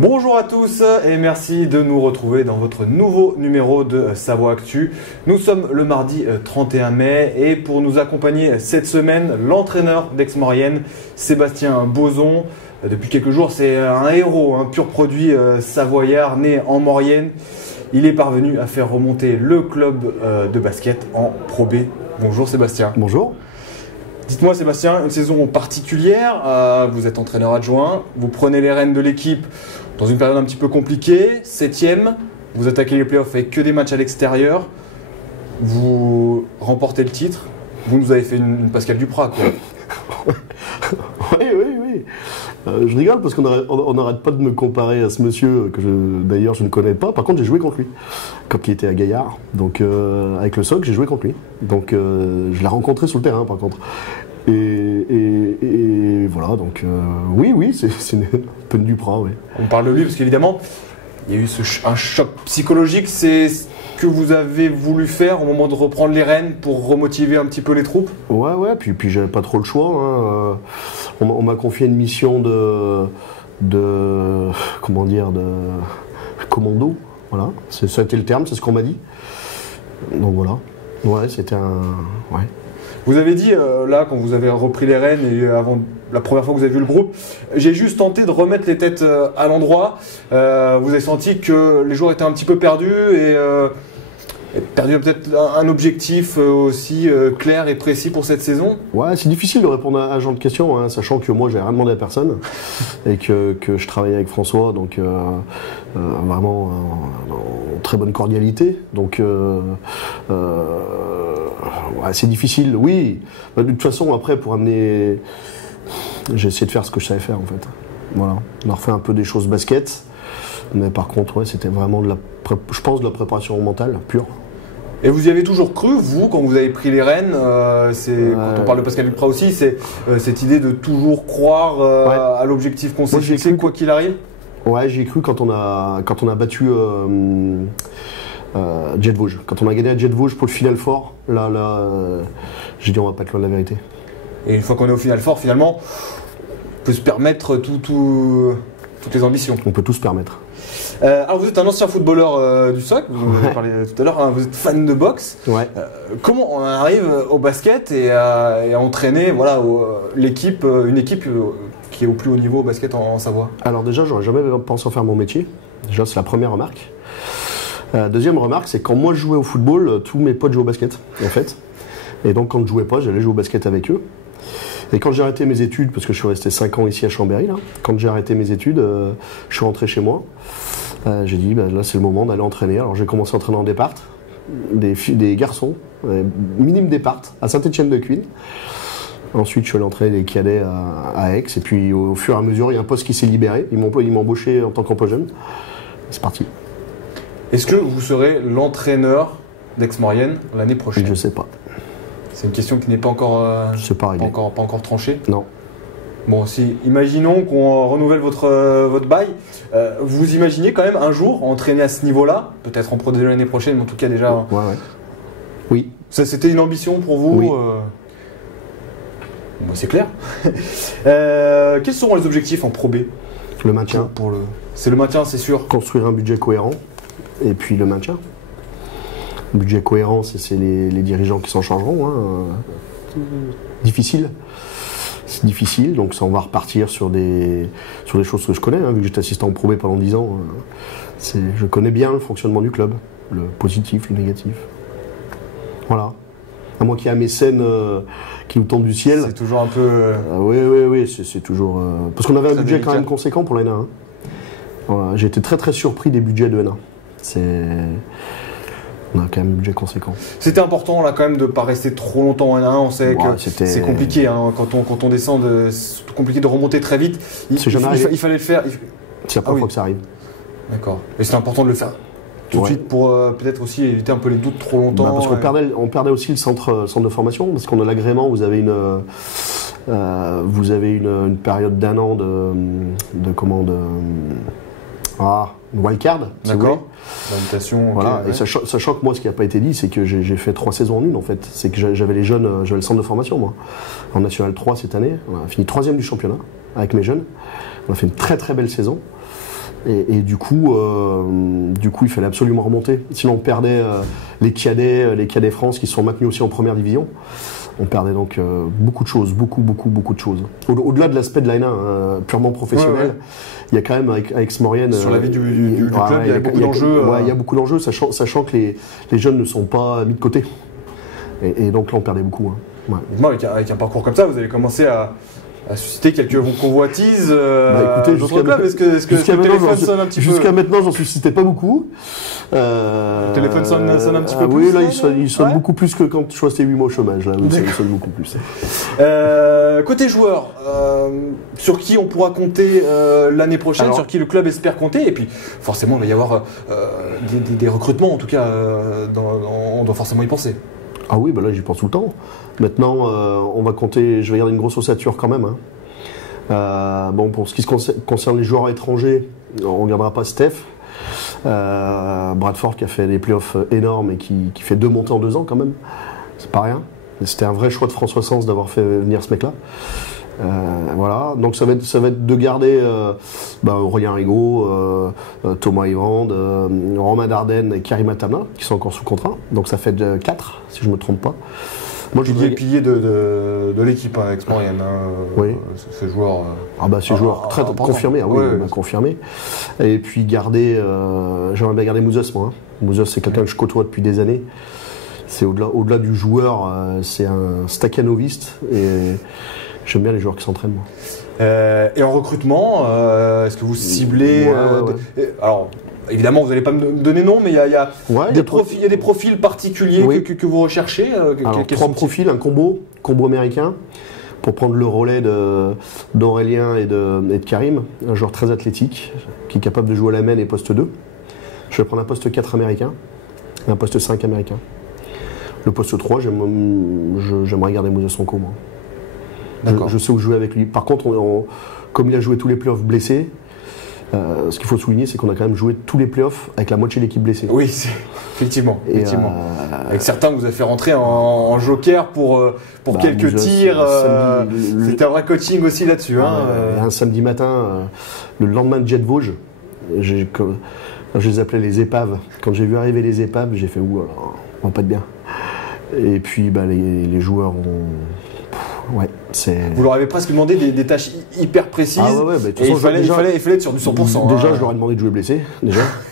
Bonjour à tous et merci de nous retrouver dans votre nouveau numéro de Savoie Actu. Nous sommes le mardi 31 mai et pour nous accompagner cette semaine, l'entraîneur d'Aix-Maurienne, Sébastien Bozon. Depuis quelques jours, c'est un héros, un pur produit savoyard né en Maurienne. Il est parvenu à faire remonter le club de basket en Pro B. Bonjour Sébastien. Bonjour. Dites-moi Sébastien, une saison particulière, vous êtes entraîneur adjoint, vous prenez les rênes de l'équipe dans une période un petit peu compliquée, 7e, vous attaquez les playoffs avec que des matchs à l'extérieur, vous remportez le titre, vous nous avez fait une Pascal Duprat quoi. Oui. Je rigole parce qu'on n'arrête pas de me comparer à ce monsieur que d'ailleurs je ne connais pas. Par contre, j'ai joué contre lui quand il était à Gaillard. Donc avec le SOC, j'ai joué contre lui. Donc je l'ai rencontré sur le terrain par contre. Et voilà, donc oui, c'est un peu de Duprat, oui. On parle de lui parce qu'évidemment, il y a eu un choc psychologique. C'est ce que vous avez voulu faire au moment de reprendre les rênes pour remotiver un petit peu les troupes? Ouais, puis j'avais pas trop le choix. Hein. On m'a confié une mission de commando. Voilà, ça a été le terme, c'est ce qu'on m'a dit. Donc voilà, ouais, c'était un... Ouais. Vous avez dit, là, quand vous avez repris les rênes et avant la première fois que vous avez vu le groupe, j'ai juste tenté de remettre les têtes à l'endroit. Vous avez senti que les joueurs étaient un petit peu perdus et perdu peut-être un objectif aussi clair et précis pour cette saison? Ouais, c'est difficile de répondre à ce genre de questions, hein, sachant que moi, j'ai rien demandé à personne et que je travaillais avec François, donc vraiment en très bonne cordialité. Donc, ouais, c'est difficile, oui. De toute façon, après, pour amener... J'ai essayé de faire ce que je savais faire, en fait. Voilà. On a refait un peu des choses basket, mais par contre, ouais, c'était vraiment je pense de la préparation mentale pure. Et vous y avez toujours cru, vous, quand vous avez pris les rênes, quand on parle de Pascal Duprat aussi, c'est cette idée de toujours croire à l'objectif qu'on s'est fixé, quoi qu'il arrive? Ouais, j'y ai cru quand on a battu Jet Vosges. Quand on a gagné à Jet Vosges pour le Final Four, là j'ai dit on va pas être loin de la vérité. Et une fois qu'on est au Final Four, finalement, on peut se permettre toutes les ambitions. On peut tout se permettre. Alors vous êtes un ancien footballeur du SOC, vous en avez parlé tout à l'heure, hein, vous êtes fan de boxe. Ouais. Comment on arrive au basket et à entraîner voilà, une équipe qui est au plus haut niveau au basket en Savoie? Alors déjà, j'aurais jamais pensé en faire mon métier. Déjà, c'est la première remarque. Deuxième remarque, c'est quand moi je jouais au football, tous mes potes jouaient au basket, en fait. Et donc quand je jouais pas, j'allais jouer au basket avec eux. Et quand j'ai arrêté mes études, parce que je suis resté 5 ans ici à Chambéry, là, quand j'ai arrêté mes études, je suis rentré chez moi. J'ai dit, là c'est le moment d'aller entraîner. Alors j'ai commencé à entraîner en départ, des garçons, minime départ, à Saint-Étienne-de-Cuines. Ensuite je suis allé entraîner les cadets à Aix. Et puis au fur et à mesure, il y a un poste qui s'est libéré. Ils m'ont embauché en tant qu'emploi jeune. C'est parti. Est-ce que vous serez l'entraîneur d'Aix-Maurienne l'année prochaine? Je sais pas. C'est une question qui n'est pas encore, pas encore tranchée? Non. Bon, imaginons qu'on renouvelle votre bail. Vous imaginez quand même un jour entraîner à ce niveau-là, peut-être en Pro D2 l'année prochaine, mais en tout cas déjà... Ouais. Oui. Ça, c'était une ambition pour vous? Oui. Bon, c'est clair. Quels seront les objectifs en Pro B? Le maintien. C'est le maintien, c'est sûr. Construire un budget cohérent et puis le maintien. Budget cohérent, c'est les dirigeants qui s'en chargeront. Hein. Difficile. C'est difficile, donc ça, on va repartir sur des choses que je connais, hein, vu que j'étais assistant au Pro B pendant 10 ans. Je connais bien le fonctionnement du club, le positif, le négatif. Voilà. À moins qu'il y ait un mécène qui nous tombe du ciel. C'est toujours un peu... Oui, c'est toujours... Parce qu'on avait un budget quand même conséquent pour l'ENA. Hein. Voilà. J'ai été très très surpris des budgets de l'ENA. On a quand même un budget conséquent. C'était important là quand même de ne pas rester trop longtemps en 1. On sait que c'est compliqué hein, quand on descend, c'est compliqué de remonter très vite. Il fallait le faire. C'est la première fois que ça arrive. D'accord. Et c'était important de le faire tout de suite pour peut-être aussi éviter un peu les doutes trop longtemps. Parce qu'on perdait aussi le centre de formation, parce qu'on a l'agrément, vous avez une période d'1 an une wildcard. D'accord. L'invitation. Voilà. Okay, et sachant que moi, ce qui n'a pas été dit, c'est que j'ai fait 3 saisons en une en fait. C'est que j'avais les jeunes, j'avais le centre de formation moi. En National 3 cette année, on a fini 3e du championnat avec mes jeunes. On a fait une très très belle saison. Et du coup, il fallait absolument remonter. Sinon, on perdait les cadets France qui sont maintenus aussi en première division. On perdait donc beaucoup de choses, beaucoup de choses. Au-delà de l'aspect de l'AN1 purement professionnel, il y a quand même avec Aix-Maurienne... Sur la vie du club, il y a beaucoup d'enjeux. Il y a beaucoup d'enjeux, sachant que les jeunes ne sont pas mis de côté. Et donc là, on perdait beaucoup. Hein. Ouais. Avec un parcours comme ça, vous avez commencé à susciter quelques convoitises. Écoutez, est-ce que le téléphone sonne un petit peu? Jusqu'à maintenant, j'en suscitais pas beaucoup. Le téléphone sonne un petit peu plus? Oui, là, il sonne beaucoup plus que quand je suis resté 8 mois au chômage. Là, il sonne beaucoup plus. Côté joueurs, sur qui on pourra compter l'année prochaine, sur qui le club espère compter, et puis forcément, il va y avoir des recrutements, en tout cas, on doit forcément y penser. Ah oui, là j'y pense tout le temps. Maintenant, on va compter, je vais garder une grosse ossature quand même. Hein. Pour ce qui concerne les joueurs étrangers, on ne gardera pas Steph. Bradford qui a fait des playoffs énormes et qui fait 2 montées en 2 ans quand même. C'est pas rien. C'était un vrai choix de François Sens d'avoir fait venir ce mec-là. Voilà, donc ça va être de garder Aurélien Rigaud, Thomas Evande, Romain Dardenne et Karim Atama qui sont encore sous contrat. Donc ça fait 4 si je ne me trompe pas. Moi, pilier de l'équipe Aix-Maurienne. Oui. Ces joueurs. Ces joueurs très confirmés. Confirmés. Et puis j'aimerais bien garder Mouzos, moi. Hein. Mouzos, c'est quelqu'un que je côtoie depuis des années. C'est au-delà du joueur, c'est un staccanoviste et j'aime bien les joueurs qui s'entraînent, moi. Et en recrutement, est-ce que vous ciblez Alors, évidemment, vous n'allez pas me donner nom, mais il y a des profils particuliers que vous recherchez. Alors, 3 profils, un combo américain, pour prendre le relais d'Aurélien et de Karim, un joueur très athlétique, qui est capable de jouer à la main et poste 2. Je vais prendre un poste 4 américain et un poste 5 américain. Le poste 3, j'aimerais garder Moussa Sonko, moi. Je sais où jouer avec lui. Par contre, comme il a joué tous les playoffs blessés, ce qu'il faut souligner, c'est qu'on a quand même joué tous les playoffs avec la moitié de l'équipe blessée. Oui, effectivement. Avec certains, vous avez fait rentrer en joker pour quelques tirs. C'était un vrai coaching aussi là-dessus. Un samedi matin, le lendemain de Jet Vosges, je les appelais les épaves. Quand j'ai vu arriver les épaves, j'ai fait ouh, on va pas être bien. Et puis les joueurs ont. Vous leur avez presque demandé des tâches hyper précises. Et il fallait être sur du 100%. Déjà, je leur ai demandé de jouer blessé.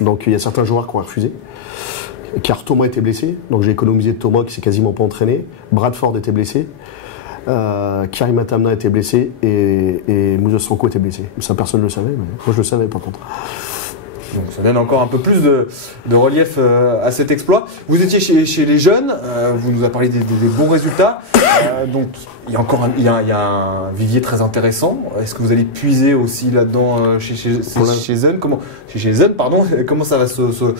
Donc il y a certains joueurs qui ont refusé. Car Thomas était blessé, donc j'ai économisé de Thomas qui s'est quasiment pas entraîné. Bradford était blessé. Karim Atamna était blessé et Moussa Sonko était blessé. Ça, personne ne le savait, mais moi je le savais par contre. Donc ça donne encore un peu plus de relief à cet exploit. Vous étiez chez les jeunes, vous nous avez parlé des bons résultats. Donc il y a un vivier très intéressant. Est-ce que vous allez puiser aussi là-dedans chez Zen Comment ça va se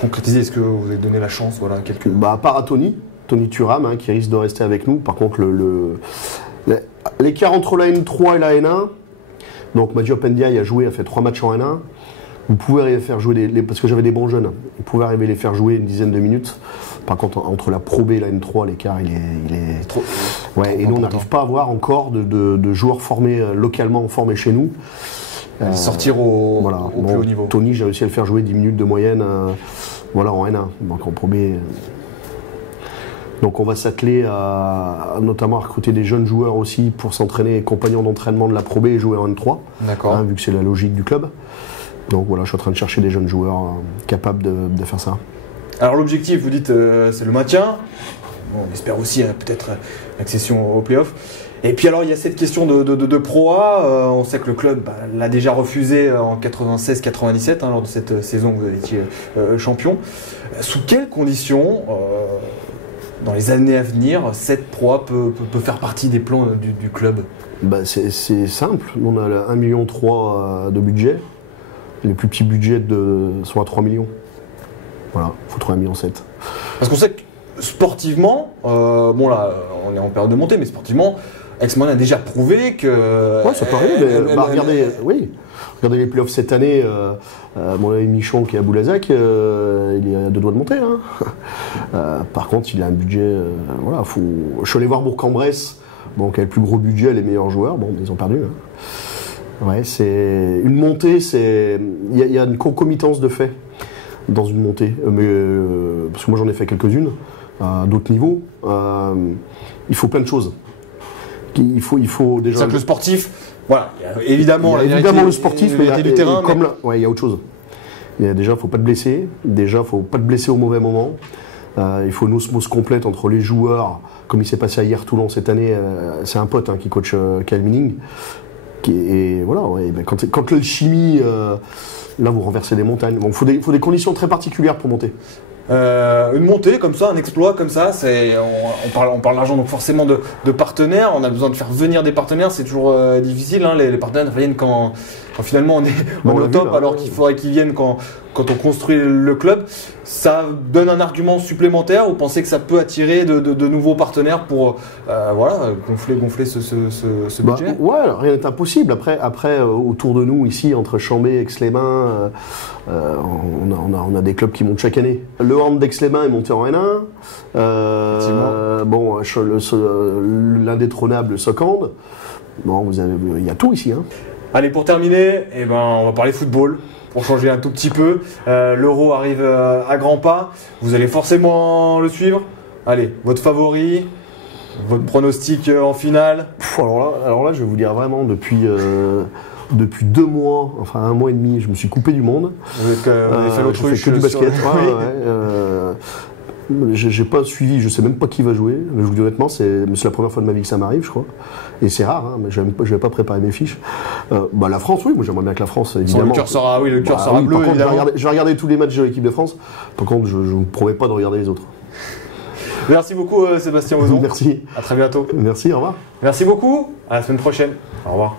concrétiser? Est-ce que vous avez donné la chance À part à Tony Thuram qui risque de rester avec nous. Par contre, l'écart entre la N3 et la N1, donc Madio Pendiaï a fait 3 matchs en N1. Vous pouvez arriver à faire jouer parce que j'avais des bons jeunes, vous pouvez arriver à les faire jouer une dizaine de minutes. Par contre, entre la Pro B et la N3, l'écart il est trop. Et nous on n'arrive pas à avoir encore de joueurs localement formés chez nous. Sortir au plus haut niveau. Tony, j'ai réussi à le faire jouer 10 minutes de moyenne en N1, donc en Pro B. Donc on va s'atteler notamment à recruter des jeunes joueurs aussi pour s'entraîner, compagnons d'entraînement de la Pro B et jouer en N3. D'accord. Vu que c'est la logique du club. Donc voilà, je suis en train de chercher des jeunes joueurs capables de faire ça. Alors l'objectif, vous dites, c'est le maintien. On espère aussi peut-être l'accession au play-off. Et puis alors il y a cette question de Pro A. On sait que le club l'a déjà refusé en 96-97 lors de cette saison où vous avez été champion. Sous quelles conditions, dans les années à venir, cette Pro A peut faire partie des plans du club? C'est simple. On a 1,3 million de budget. Les plus petits budgets sont à 3 millions. Voilà, il faut trouver 1,7 million. Parce qu'on sait que sportivement, on est en période de montée, mais sportivement, Aix-Maurienne a déjà prouvé que. Ouais, ça peut arriver. Regardez les playoffs cette année. Mon ami Michon qui est à Boulazac, il est à 2 doigts de monter. Par contre, il a un budget. Je suis allé voir Bourg-en-Bresse, qui a le plus gros budget, les meilleurs joueurs. Ils ont perdu. Ouais, c'est une montée, il y a une concomitance de faits dans une montée, parce que moi j'en ai fait quelques-unes à d'autres niveaux. Il faut plein de choses. Il faut déjà. C'est que le sportif, voilà, évidemment, le sportif, mais du terrain, il y a autre chose. Déjà, il ne faut pas te blesser. Déjà, il ne faut pas te blesser au mauvais moment. Il faut une osmose complète entre les joueurs, comme il s'est passé à hier Toulon cette année. C'est un pote qui coach Kyle Manning. Et voilà, quand l'alchimie, là vous renversez des montagnes. Bon, faut des conditions très particulières pour monter. Une montée comme ça, un exploit comme ça, on parle d'argent, donc forcément de partenaires. On a besoin de faire venir des partenaires, c'est toujours difficile. Hein, les partenaires viennent quand finalement on est au top, alors qu'il faudrait qu'ils viennent quand on construit le club. Ça donne un argument supplémentaire. Vous pensez que ça peut attirer de nouveaux partenaires pour gonfler ce budget? Ouais, rien n'est impossible. Après autour de nous, ici, entre Chambé et Aix-les-Bains, on a des clubs qui montent chaque année. Le Hand d'Aix-les-Bains est monté en N1. L'indétrônable Soc-Hand. Bon, il y a tout ici. Hein. Allez, pour terminer, on va parler football. Pour changer un tout petit peu, l'Euro arrive à grands pas. Vous allez forcément le suivre. Allez, votre favori, votre pronostic en finale. Alors là, je vais vous dire vraiment, depuis 2 mois, enfin 1 mois et demi, je me suis coupé du monde. Vous avez fait l'autruche. Je fais que du basket. J'ai pas suivi, je sais même pas qui va jouer. Je vous dis honnêtement, c'est la première fois de ma vie que ça m'arrive, je crois. Et c'est rare, hein, mais je vais pas préparer mes fiches. La France, oui, moi j'aimerais bien que la France, évidemment. Le cœur sera bleu, par contre, je vais regarder tous les matchs de l'équipe de France. Par contre, je ne vous promets pas de regarder les autres. Merci beaucoup Sébastien Ozon. Merci. À très bientôt. Merci, au revoir. Merci beaucoup. À la semaine prochaine. Au revoir.